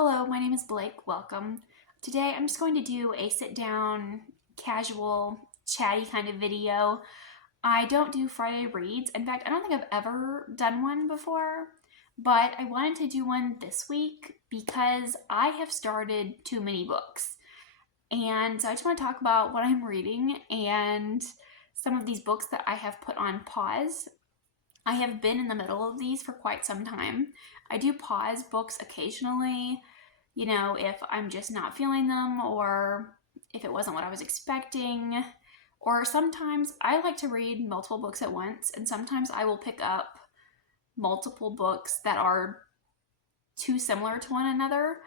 Hello, my name is Blake. Welcome. Today I'm just going to do a sit-down, casual, chatty kind of video. I don't do Friday reads. In fact, I don't think I've ever done one before, but I wanted to do one this week because I have started too many books. And so I just want to talk about what I'm reading and some of these books that I have put on pause. I have been in the middle of these for quite some time. I do pause books occasionally, if I'm just not feeling them or if it wasn't what I was expecting. Or sometimes I like to read multiple books at once, and sometimes I will pick up multiple books that are too similar to one another,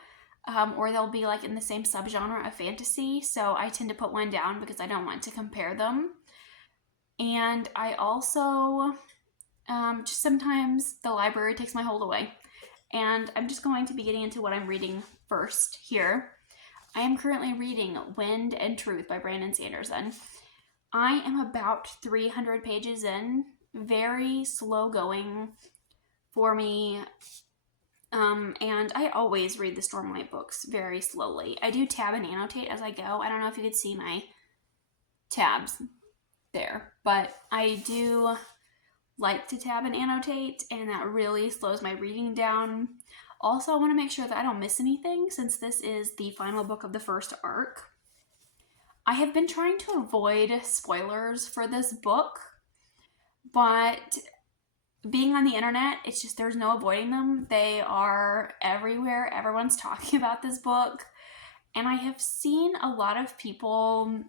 or they'll be like in the same subgenre of fantasy. So I tend to put one down because I don't want to compare them. And I also just sometimes the library takes my hold away. And I'm just going to be getting into what I'm reading first here. I am currently reading Wind and Truth by Brandon Sanderson. I am about 300 pages in, very slow going for me. And I always read the Stormlight books very slowly. I do tab and annotate as I go. I don't know if you could see my tabs there, but I do like to tab and annotate, and that really slows my reading down. Also, I want to make sure that I don't miss anything since this is the final book of the first arc. I have been trying to avoid spoilers for this book, but being on the internet, it's just there's no avoiding them. They are everywhere. Everyone's talking about this book, and I have seen a lot of people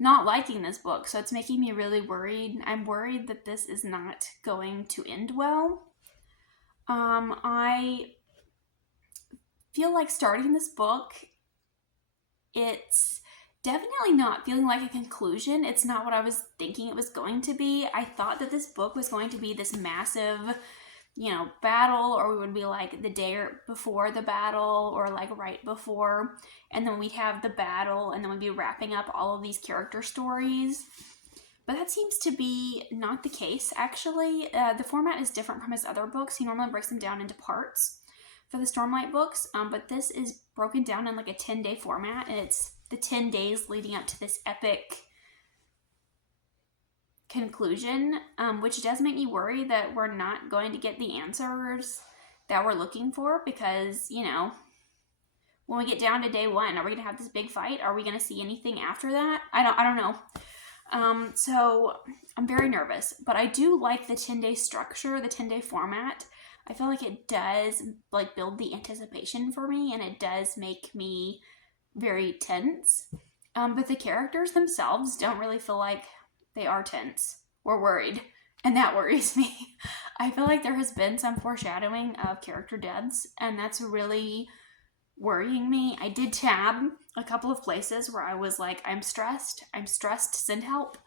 not liking this book, so it's making me really worried. I'm worried that this is not going to end well. I feel like starting this book, it's definitely not feeling like a conclusion. It's not what I was thinking it was going to be. I thought that this book was going to be this massive battle, or we would be like the day before the battle or like right before, and then we'd have the battle, and then we'd be wrapping up all of these character stories. But that seems to be not the case, actually. The format is different from his other books. He normally breaks them down into parts for the Stormlight books, but this is broken down in like a 10-day format, and it's the 10 days leading up to this epic conclusion, which does make me worry that we're not going to get the answers that we're looking for, because when we get down to day one, are we gonna have this big fight? Are we gonna see anything after that? I don't know. So I'm very nervous, but I do like the 10-day structure, the 10-day format. I feel like it does like build the anticipation for me, and it does make me very tense. But the characters themselves don't really feel like they are tense or worried, and that worries me. I feel like there has been some foreshadowing of character deaths, and that's really worrying me. I did tab a couple of places where I was like, I'm stressed, send help.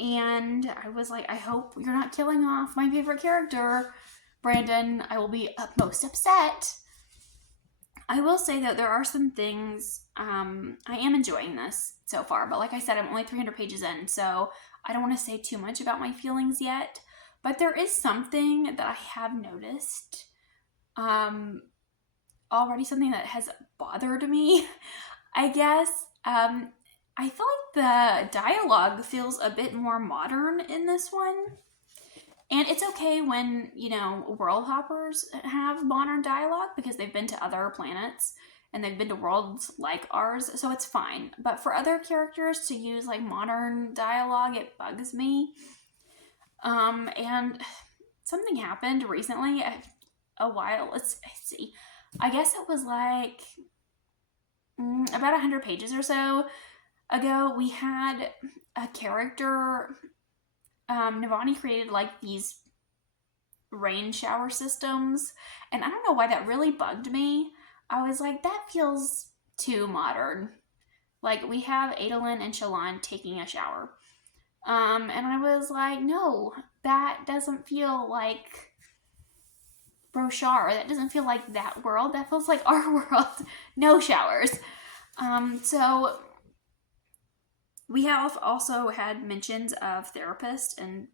And I was like, I hope you're not killing off my favorite character, Brandon. I will be most upset. I will say that there are some things, I am enjoying this so far, but like I said, I'm only 300 pages in, so I don't want to say too much about my feelings yet, but there is something that I have noticed, already, something that has bothered me, I guess. I feel like the dialogue feels a bit more modern in this one. And it's okay when, world hoppers have modern dialogue because they've been to other planets and they've been to worlds like ours, so it's fine. But for other characters to use like modern dialogue, it bugs me. And something happened recently, a while, let's see. I guess it was like about 100 pages or so ago, we had a character. Naomi created like these rain shower systems, and I don't know why that really bugged me. I was like, that feels too modern. Like, we have Adolin and Shalon taking a shower. And I was like, no, that doesn't feel like Roshar. That doesn't feel like that world. That feels like our world. No showers. So we have also had mentions of therapists and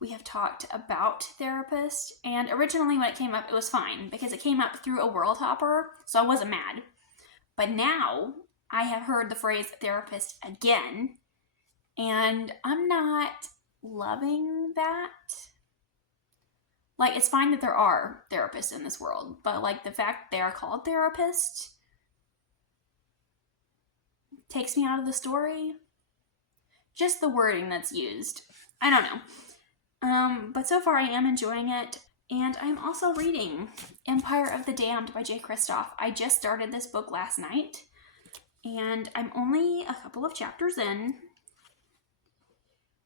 we have talked about Therapist, and originally when it came up, it was fine because it came up through a world hopper, so I wasn't mad. But now I have heard the phrase therapist again, and I'm not loving that. Like, it's fine that there are therapists in this world, but like the fact they are called therapists takes me out of the story. Just the wording that's used. I don't know. But so far I am enjoying it. And I'm also reading Empire of the Damned by Kristoff. I just started this book last night, and I'm only a couple of chapters in,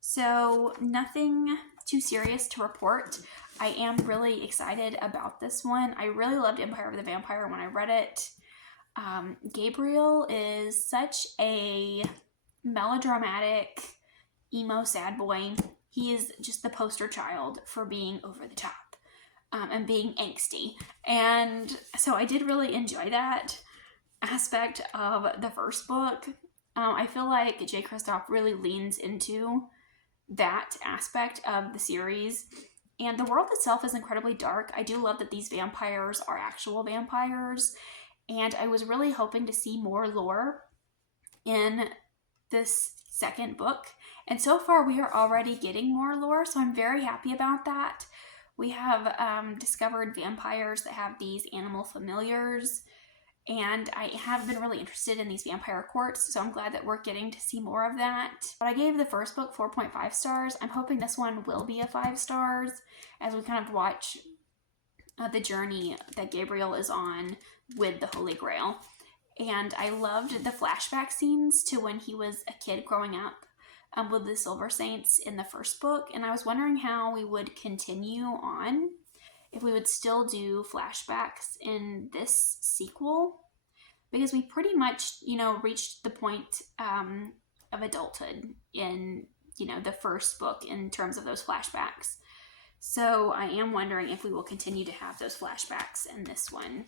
so nothing too serious to report. I am really excited about this one. I really loved Empire of the Vampire when I read it. Gabriel is such a melodramatic, emo sad boy. He is just the poster child for being over the top. And being angsty. And so I did really enjoy that aspect of the first book. I feel like Kristoff really leans into that aspect of the series. And the world itself is incredibly dark. I do love that these vampires are actual vampires. And I was really hoping to see more lore in this second book. And so far we are already getting more lore, so I'm very happy about that. We have discovered vampires that have these animal familiars, and I have been really interested in these vampire courts, so I'm glad that we're getting to see more of that. But I gave the first book 4.5 stars. I'm hoping this one will be a 5 stars as we kind of watch the journey that Gabriel is on with the Holy Grail. And I loved the flashback scenes to when he was a kid growing up with the Silver Saints in the first book, and I was wondering how we would continue on, if we would still do flashbacks in this sequel, because we pretty much, reached the point of adulthood in, the first book in terms of those flashbacks. So I am wondering if we will continue to have those flashbacks in this one.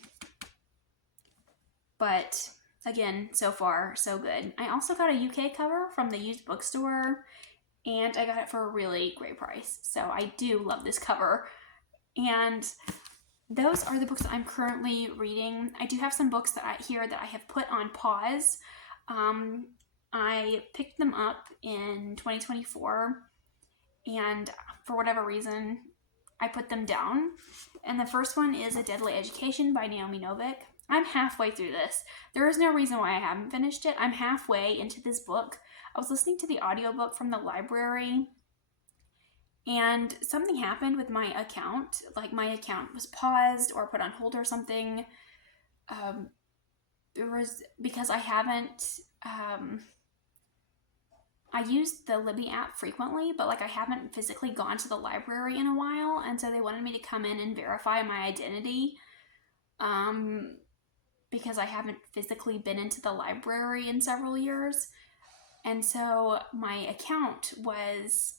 But again, so far, so good. I also got a UK cover from the used bookstore, and I got it for a really great price. So I do love this cover. And those are the books that I'm currently reading. I do have some books that I have put on pause. I picked them up in 2024, and for whatever reason, I put them down. And the first one is A Deadly Education by Naomi Novik. I'm halfway through this. There is no reason why I haven't finished it. I'm halfway into this book. I was listening to the audiobook from the library, and something happened with my account. Like, my account was paused or put on hold or something. Because I haven't, I used the Libby app frequently, but I haven't physically gone to the library in a while, and so they wanted me to come in and verify my identity. Because I haven't physically been into the library in several years. And so my account was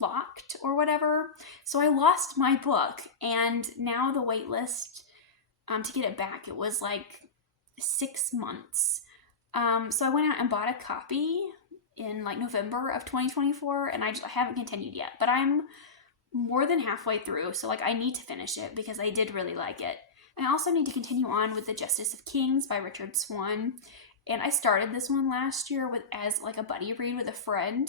locked or whatever. So I lost my book, and now the wait list to get it back, it was 6 months. So I went out and bought a copy in November of 2024, and I haven't continued yet, but I'm more than halfway through. So I need to finish it because I did really like it. I also need to continue on with The Justice of Kings by Richard Swan. And I started this one last year as a buddy read with a friend.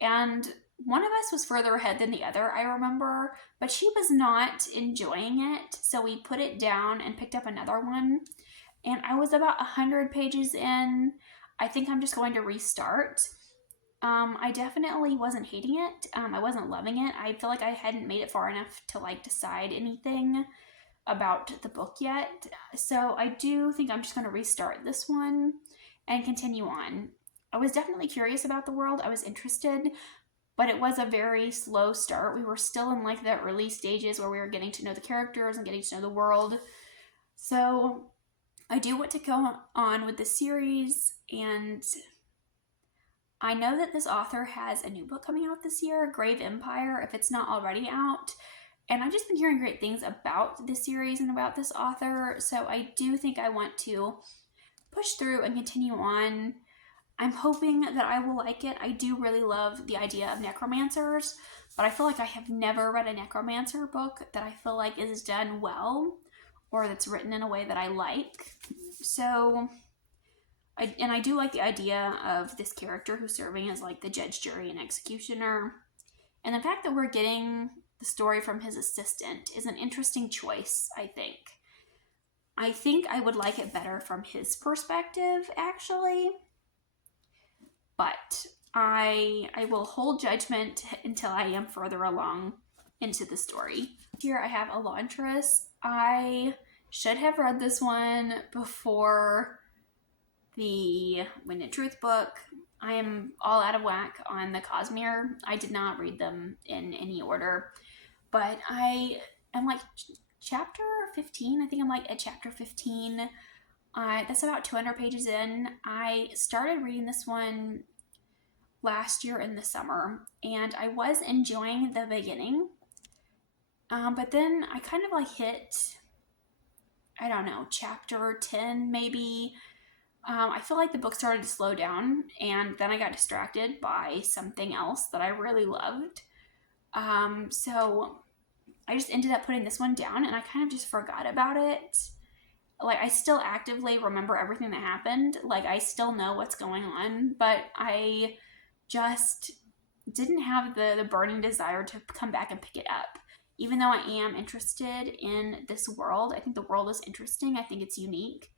And one of us was further ahead than the other, I remember, but she was not enjoying it. So we put it down and picked up another one. And I was about 100 pages in. I think I'm just going to restart. I definitely wasn't hating it. I wasn't loving it. I feel like I hadn't made it far enough to decide anything about the book yet. So I do think I'm just going to restart this one and continue on. I was definitely curious about the world. I was interested, but it was a very slow start. We were still in the early stages where we were getting to know the characters and getting to know the world. So I do want to go on with the series, and I know that this author has a new book coming out this year, Grave Empire, if it's not already out. And I've just been hearing great things about this series and about this author, so I do think I want to push through and continue on. I'm hoping that I will like it. I do really love the idea of necromancers, but I feel like I have never read a necromancer book that I feel like is done well or that's written in a way that I like. So, I do like the idea of this character who's serving as like the judge, jury, and executioner. And the fact that we're getting the story from his assistant is an interesting choice, I think. I think I would like it better from his perspective, actually. But I will hold judgment until I am further along into the story. Here I have Elantris. I should have read this one before the Wind and Truth book. I am all out of whack on the Cosmere. I did not read them in any order. But I am like chapter 15. I think I'm like at chapter 15. That's about 200 pages in. I started reading this one last year in the summer, and I was enjoying the beginning. But then I kind of like hit, I don't know, chapter 10 maybe. I feel like the book started to slow down, and then I got distracted by something else that I really loved. So I just ended up putting this one down, and I kind of just forgot about it. Like, I still actively remember everything that happened. Like, I still know what's going on, but I just didn't have the burning desire to come back and pick it up. Even though I am interested in this world, I think the world is interesting. I think it's unique.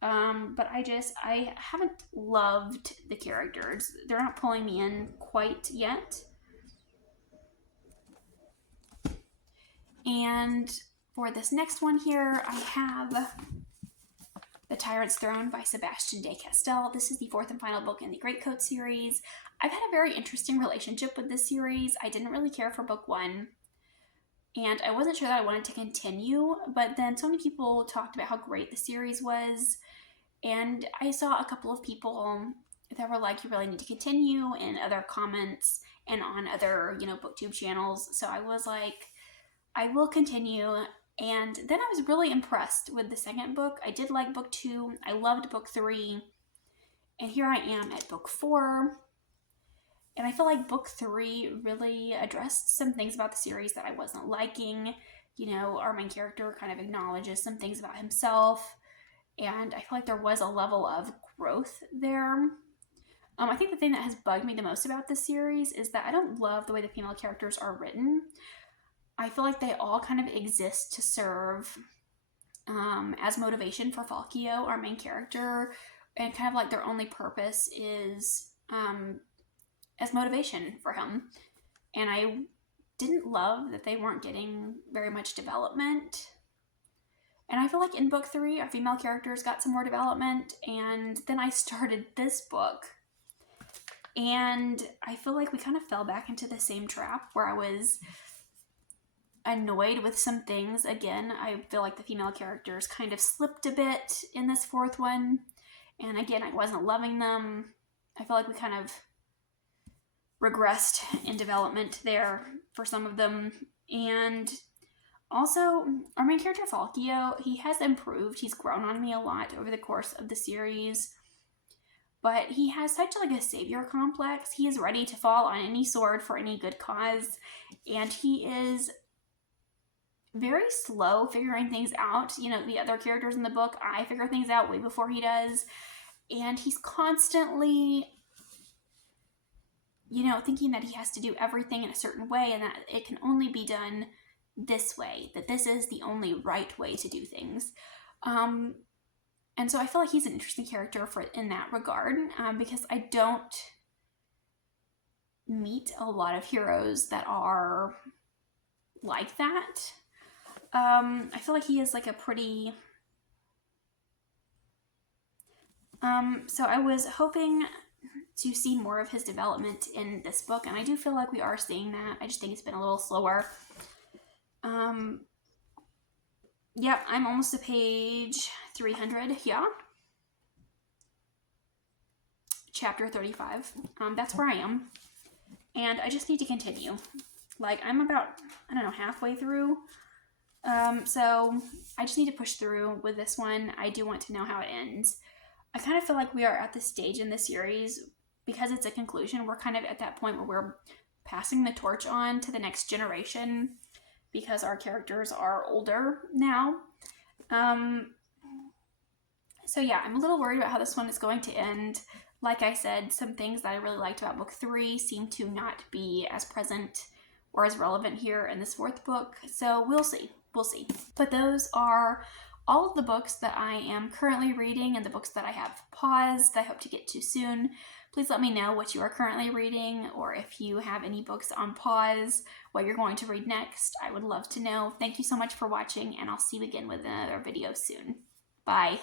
But I haven't loved the characters. They're not pulling me in quite yet. And for this next one here, I have The Tyrant's Throne by Sebastien de Castell. This is the fourth and final book in the Greatcoat series. I've had a very interesting relationship with this series. I didn't really care for book one, and I wasn't sure that I wanted to continue, but then so many people talked about how great the series was, and I saw a couple of people that were like, you really need to continue, in other comments and on other, booktube channels. So I was like, I will continue. And then I was really impressed with the second book. I did like book 2. I loved book 3. And here I am at book 4. And I feel like book 3 really addressed some things about the series that I wasn't liking. Our main character kind of acknowledges some things about himself. And I feel like there was a level of growth there. I think the thing that has bugged me the most about this series is that I don't love the way the female characters are written. I feel like they all kind of exist to serve as motivation for Falkio, our main character, and kind of like their only purpose is as motivation for him. And I didn't love that they weren't getting very much development. And I feel like in book 3, our female characters got some more development, and then I started this book, and I feel like we kind of fell back into the same trap where I was annoyed with some things. Again, I feel like the female characters kind of slipped a bit in this fourth one, and again, I wasn't loving them. I feel like we kind of regressed in development there for some of them. And also, our main character Falkio, he has improved. He's grown on me a lot over the course of the series, but he has such like a savior complex. He is ready to fall on any sword for any good cause, and he is very slow figuring things out. The other characters in the book, I figure things out way before he does, and he's constantly thinking that he has to do everything in a certain way and that it can only be done this way, that this is the only right way to do things. And so I feel like he's an interesting character in that regard, because I don't meet a lot of heroes that are like that. I feel like he is like a pretty... So I was hoping to see more of his development in this book, and I do feel like we are seeing that. I just think it's been a little slower. Yep, I'm almost to page 300, yeah. Chapter 35. That's where I am. And I just need to continue. Like, I'm about, halfway through. So I just need to push through with this one. I do want to know how it ends. I kind of feel like we are at this stage in the series, because it's a conclusion, we're kind of at that point where we're passing the torch on to the next generation because our characters are older now. So yeah, I'm a little worried about how this one is going to end. Like I said, some things that I really liked about book 3 seem to not be as present or as relevant here in this 4th book. So we'll see. We'll see. But those are all of the books that I am currently reading and the books that I have paused that I hope to get to soon. Please let me know what you are currently reading, or if you have any books on pause, what you're going to read next. I would love to know. Thank you so much for watching, and I'll see you again with another video soon. Bye.